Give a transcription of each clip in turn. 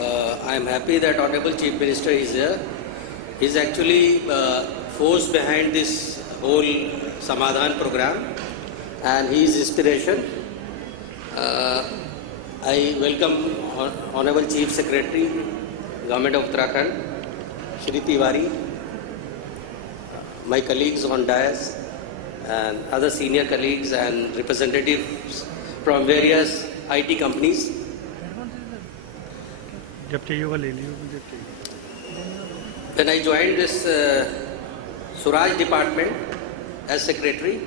I am happy that Honorable Chief Minister is here. He is actually force behind this whole Samadhan program, and he is inspiration. I welcome Honorable Chief Secretary, Government of Uttarakhand, Shri Tiwari, my colleagues on dais, and other senior colleagues and representatives from various IT companies. When I joined this Suraaj department as secretary,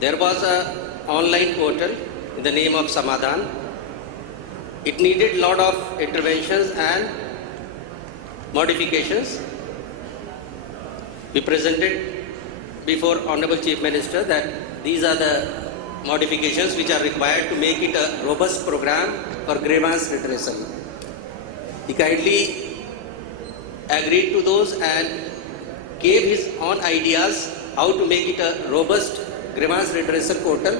there was an online portal in the name of Samadhan. It needed a lot of interventions and modifications. We presented before Honorable Chief Minister that these are the modifications which are required to make it a robust program for grievance redressal. He kindly agreed to those and gave his own ideas how to make it a robust grievance redressal portal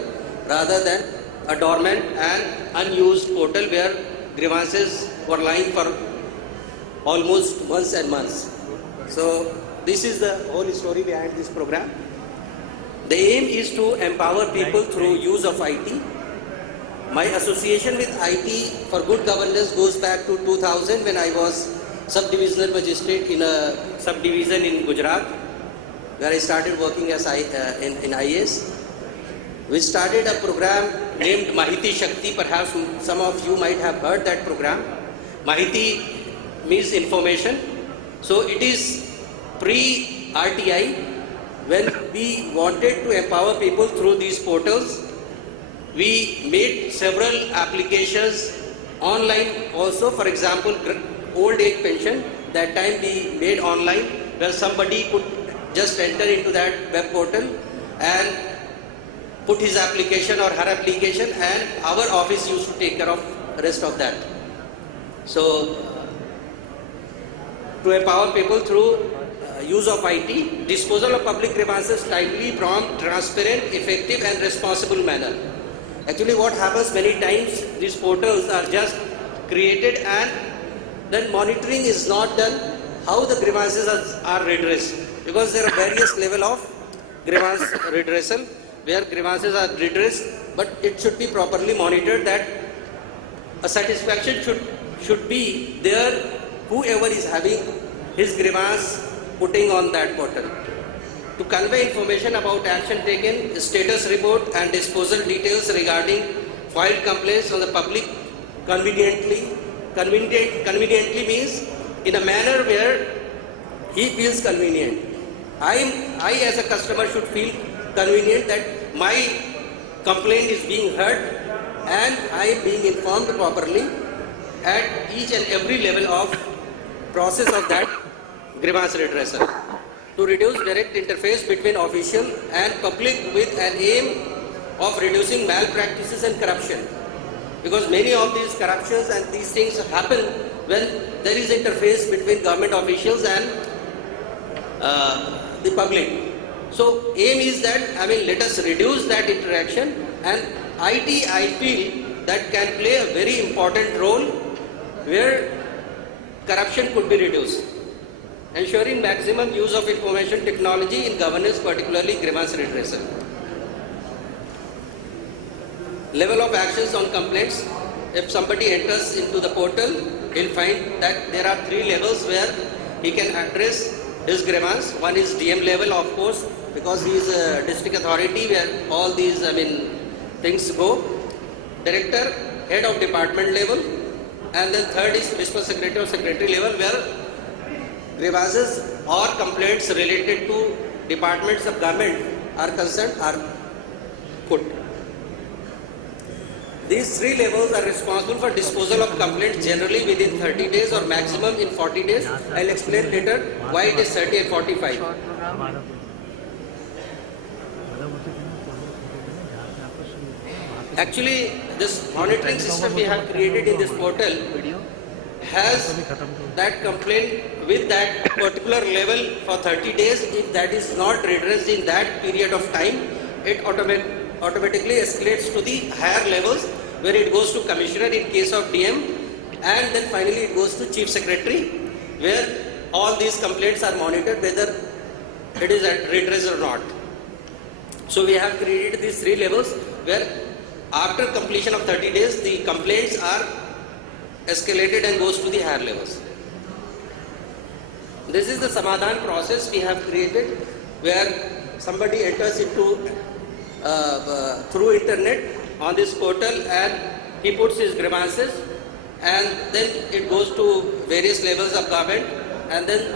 rather than a dormant and unused portal where grievances were lying for almost months and months. So this is the whole story behind this program. The aim is to empower people through use of IT. My association with IT for good governance goes back to 2000 when I was sub-divisional magistrate in a subdivision in Gujarat, where I started working as in IAS. We started a program named Mahiti Shakti. Perhaps some of you might have heard that program. Mahiti means information. So it is pre-RTI. When we wanted to empower people through these portals, we made several applications online also. For example, old age pension, that time we made online where somebody could just enter into that web portal and put his application or her application, and our office used to take care of the rest of that. So, to empower people through use of IT, disposal of public grievances timely, prompt, transparent, effective and responsible manner. Actually what happens many times, these portals are just created and then monitoring is not done how the grievances are redressed, because there are various levels of grievance redressal where grievances are redressed, but it should be properly monitored that a satisfaction should be there, whoever is having his grievance putting on that portal. To convey information about action taken, status report and disposal details regarding filed complaints on the public conveniently means in a manner where he feels convenient. I as a customer should feel convenient that my complaint is being heard and I am being informed properly at each and every level of process of that grievance redressal. To reduce direct interface between official and public with an aim of reducing malpractices and corruption. Because many of these corruptions and these things happen when there is interface between government officials and the public. So aim is that, let us reduce that interaction, and IT, I feel, that can play a very important role where corruption could be reduced. Ensuring maximum use of information technology in governance, particularly grievance redressal. Level of actions on complaints. If somebody enters into the portal, he'll find that there are 3 levels where he can address his grievance. One is DM level, of course, because he is a district authority where all these things go. Director, head of department level, and then third is principal secretary or secretary level, where grievances or complaints related to departments of government are concerned are put. These 3 levels are responsible for disposal of complaints generally within 30 days or maximum in 40 days. I'll explain later why it is 30 and 45. Actually, this monitoring system we have created in this portal has that complaint with that particular level for 30 days. If that is not redressed in that period of time, it automatically escalates to the higher levels where it goes to commissioner. In case of DM, and then finally it goes to Chief Secretary, where all these complaints are monitored whether it is redressed or not. So we have created these 3 levels where after completion of 30 days the complaints are escalated and goes to the higher levels. This is the Samadhan process we have created, where somebody enters into through internet on this portal and he puts his grievances, and then it goes to various levels of government, and then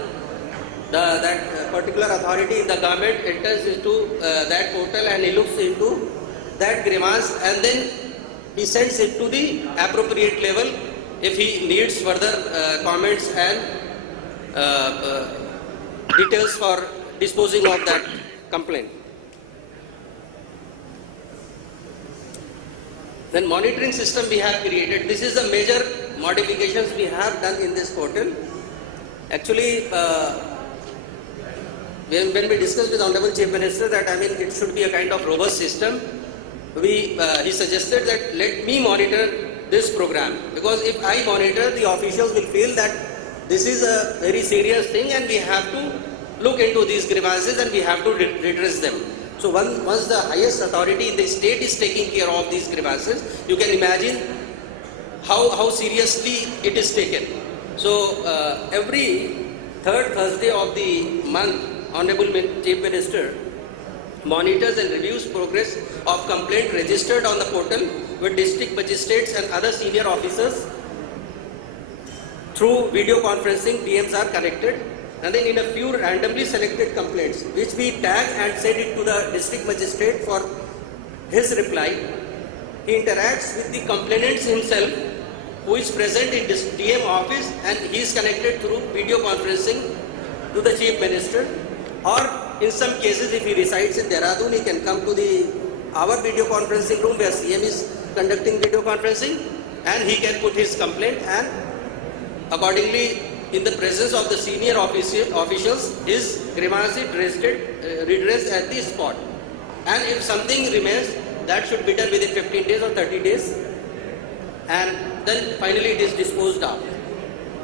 that particular authority in the government enters into that portal and he looks into that grievance, and then he sends it to the appropriate level if he needs further comments and details for disposing of that complaint. Then monitoring system we have created. This is the major modifications we have done in this portal. Actually, when we discussed with Honorable Chief Minister that it should be a kind of robust system, he suggested that let me monitor this program, because if I monitor, the officials will feel that this is a very serious thing and we have to look into these grievances and we have to redress them. So once the highest authority in the state is taking care of these grievances, you can imagine how seriously it is taken. So every 3rd Thursday of the month, Honorable Chief Minister monitors and reviews progress of complaint registered on the portal with district magistrates and other senior officers. Through video conferencing, DMs are connected, and then in a few randomly selected complaints, which we tag and send it to the district magistrate for his reply, he interacts with the complainant himself, who is present in this DM office, and he is connected through video conferencing to the Chief Minister. Or in some cases, if he resides in Dehradun, he can come to our video conferencing room where CM is conducting video conferencing, and he can put his complaint, and accordingly, in the presence of the senior officials, his grievance is redressed at the spot. And if something remains, that should be done within 15 days or 30 days, and then finally it is disposed of.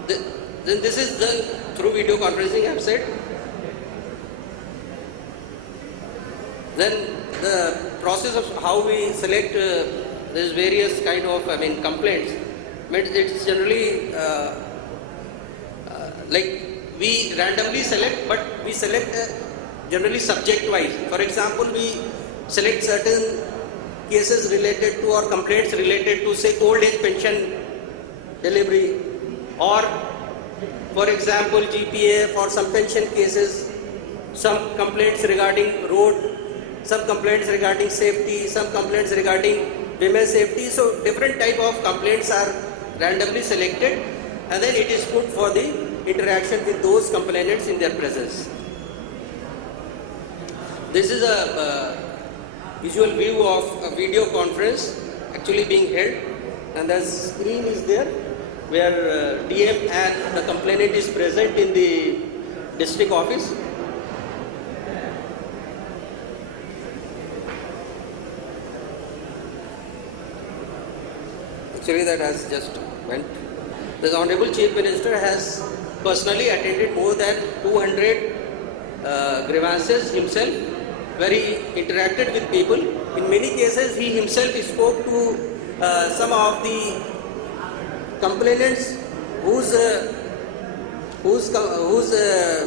Then this is done through video conferencing, I have said. Then the process of how we select these various kind of complaints, it's generally like we randomly select, but we select generally subject-wise. For example, we select certain cases related to or complaints related to, say, old age pension delivery, or for example GPA for some pension cases, some complaints regarding road, some complaints regarding safety, some complaints regarding women's safety. So different type of complaints are randomly selected, and then it is put for the interaction with those complainants in their presence. This is a visual view of a video conference actually being held, and the screen is there where DM and the complainant is present in the district office. Actually that has just went. The Honorable Chief Minister has personally attended more than 200 grievances himself, where he interacted with people. In many cases, he himself spoke to some of the complainants whose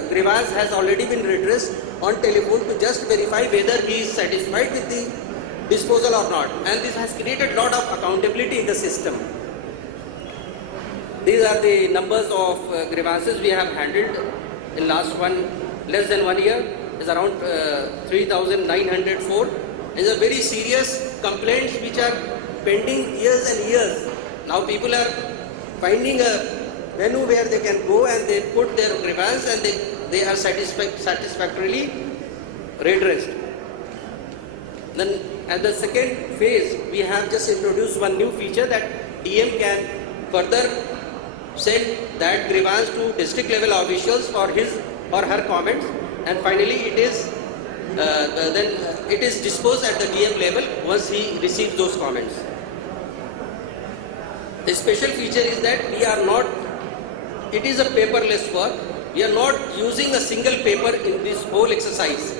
grievance has already been redressed on telephone to just verify whether he is satisfied with the disposal or not. And this has created a lot of accountability in the system. These are the numbers of grievances we have handled in less than 1 year. Is around 3,904. These are very serious complaints which are pending years and years. Now people are finding a venue where they can go and they put their grievance and they are satisfactorily redressed. Then at the second phase, we have just introduced one new feature that DM can further send that grievance to district level officials for his or her comments, and finally it is disposed at the DM level once he receives those comments. The special feature is that we are not, it is a paperless work. We are not using a single paper in this whole exercise.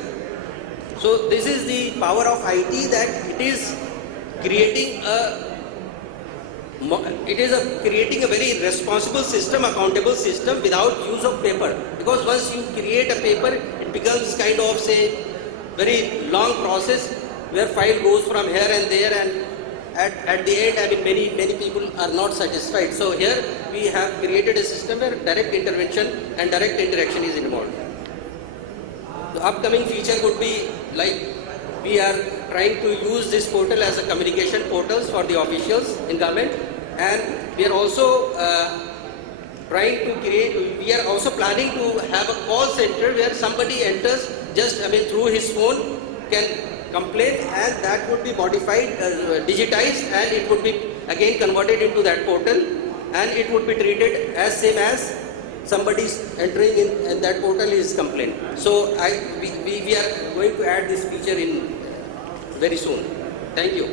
So this is the power of IT, that it is creating a very responsible system, accountable system without use of paper. Because once you create a paper, it becomes kind of, say, very long process where file goes from here and there, and at the end, I mean, many people are not satisfied. So here we have created a system where direct intervention and direct interaction is involved. The upcoming feature could be like, we are trying to use this portal as a communication portals for the officials in government, and we are also we are also planning to have a call center where somebody enters just, I mean, through his phone can complain, and that would be modified, digitized, and it would be again converted into that portal, and it would be treated as same as somebody entering in that portal is complaint. So we are going to add this feature in very soon. Thank you.